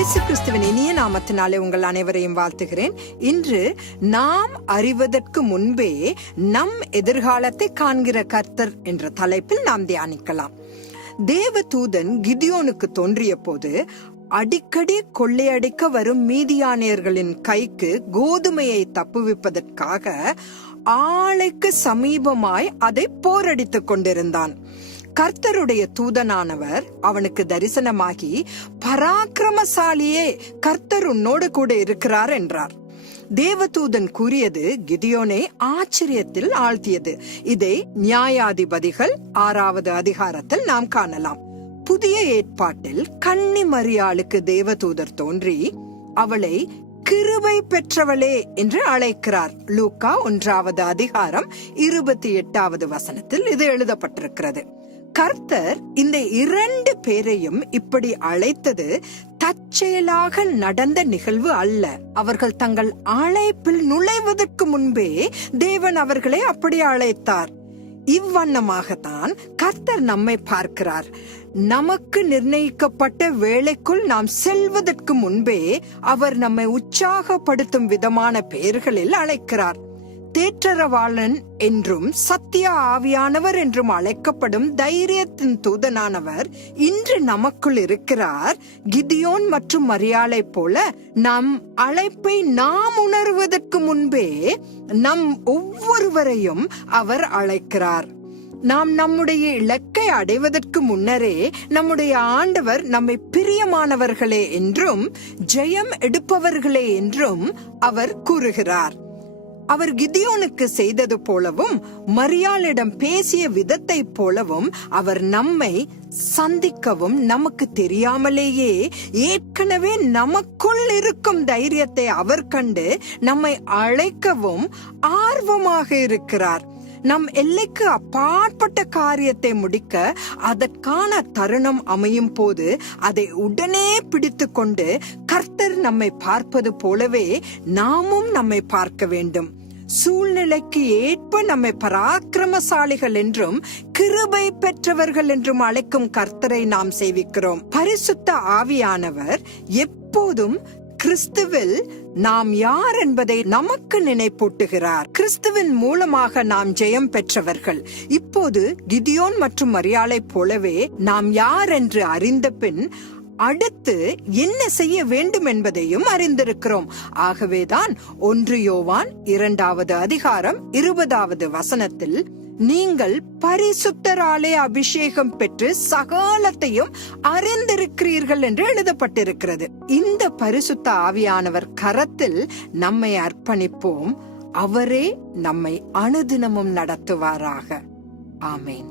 இயேசு கிறிஸ்துவின் இனிய நாமத்தினாலே உங்கள் அனைவரையும் வாழ்த்துகிறேன். இன்று நாம் அறிவதற்கு முன்பே நம் எதிர்காலத்தை காண்கிற கர்த்தர் என்ற தலைப்பில் நாம் தியானிக்கலாம். தேவதூதன் கிதியோனுக்கு தோன்றிய போது அடிக்கடி கொள்ளையடிக்க வரும் மீதியானியர்களின் கைக்கு கோதுமையை தப்புவிப்பதற்காக ஆலைக்கு சமீபமாய் அதை போரடித்துக் கொண்டிருந்தான். கர்த்தருடைய தூதனானவர் அவனுக்கு தரிசனமாகி, பராக்கிரமசாலியே, கர்த்தர் உன்னோடு கூட இருக்கிறார் என்றார். தேவதூதன் கூறியது கிதியோனை ஆச்சரியத்தில் ஆழ்த்தியது. இதை நியாயாதிபதிகள் 6வது அதிகாரத்தில் நாம் காணலாம். புதிய ஏற்பாட்டில் கன்னி மரியாளுக்கு தேவதூதர் தோன்றி அவளை கிருபை பெற்றவளே என்று அழைக்கிறார். லூக்கா 1வது அதிகாரம் 28வது வசனத்தில் இது எழுதப்பட்டிருக்கிறது. கர்த்தர் இந்த 2 பேரையும் இப்படி அழைத்தது தற்செயலாக நடந்த நிகழ்வு அல்ல. அவர்கள் தங்கள் அழைப்பில் நுழைவதற்கு முன்பே தேவன் அவர்களை அப்படி அழைத்தார். இவ்வண்ணமாகத்தான் கர்த்தர் நம்மை பார்க்கிறார். நமக்கு நிர்ணயிக்கப்பட்ட வேளைக்குள் நாம் செல்வதற்கு முன்பே அவர் நம்மை உற்சாகப்படுத்தும் விதமான பெயர்களில் அழைக்கிறார். தேற்றரவாளன் என்றும் சத்திய ஆவியானவர் என்றும் அழைக்கப்படும் தைரியத்தின் தூதனானவர் இன்று நமக்குள் இருக்கிறார். கிதியோன் மற்றும் மரியாளை போல நம் அழைப்பை நாம் உணர்வதற்கு முன்பே நம் ஒவ்வொருவரையும் அவர் அழைக்கிறார். நாம் நம்முடைய இலக்கை அடைவதற்கு முன்னரே நம்முடைய ஆண்டவர் நம்மை பிரியமானவர்களே என்றும் ஜெயம் எடுப்பவர்களே என்றும் அவர் கூறுகிறார். அவர் கிதியோனுக்கு செய்தது போலவும் மரியாளிடம் பேசிய விதத்தை போலவும் அவர் நம்மை சந்திக்கவும், நமக்கு தெரியாமலேயே ஏற்கனவே நமக்குள் இருக்கும் தைரியத்தை அவர் கண்டு நம்மை அழைக்கவும் ஆர்வமாக இருக்கிறார். நம் எல்லைக்கு அப்பாற்பட்ட காரியத்தை முடிக்க அதற்கான தருணம் அமையும் போது அதை உடனே பிடித்து கொண்டு கர்த்தர் நம்மை பார்ப்பது போலவே நாமும் நம்மை பார்க்க வேண்டும். சூழ்நிலைக்கு ஏற்ப நம்மை பராக்கிரமசாலிகள் என்றும் கிருபை பெற்றவர்கள் என்றும் அழைக்கும் கர்த்தரை நாம் சேவிக்கிறோம். பரிசுத்த ஆவியானவர் எப்போதும் கிறிஸ்துவில் நாம் யார் என்பதை நமக்கு நினைப்பூட்டுகிறார். கிறிஸ்துவின் மூலமாக நாம் ஜெயம் பெற்றவர்கள். இப்போது கிதியோன் மற்றும் மரியாளை போலவே நாம் யார் என்று அறிந்த பின் அடுத்து என்ன செய்ய வேண்டும் என்பதையும் அறிந்திருக்கிறோம். ஆகவேதான் 1 யோவான் 2வது அதிகாரம் 20வது வசனத்தில் நீங்கள் பரிசுத்தராலே அபிஷேகம் பெற்று சகலத்தையும் அறிந்திருக்கிறீர்கள் என்று எழுதப்பட்டிருக்கிறது. இந்த பரிசுத்த ஆவியானவர் கரத்தில் நம்மை அர்ப்பணிப்போம். அவரே நம்மை அனுதினமும் நடத்துவாராக. ஆமேன்.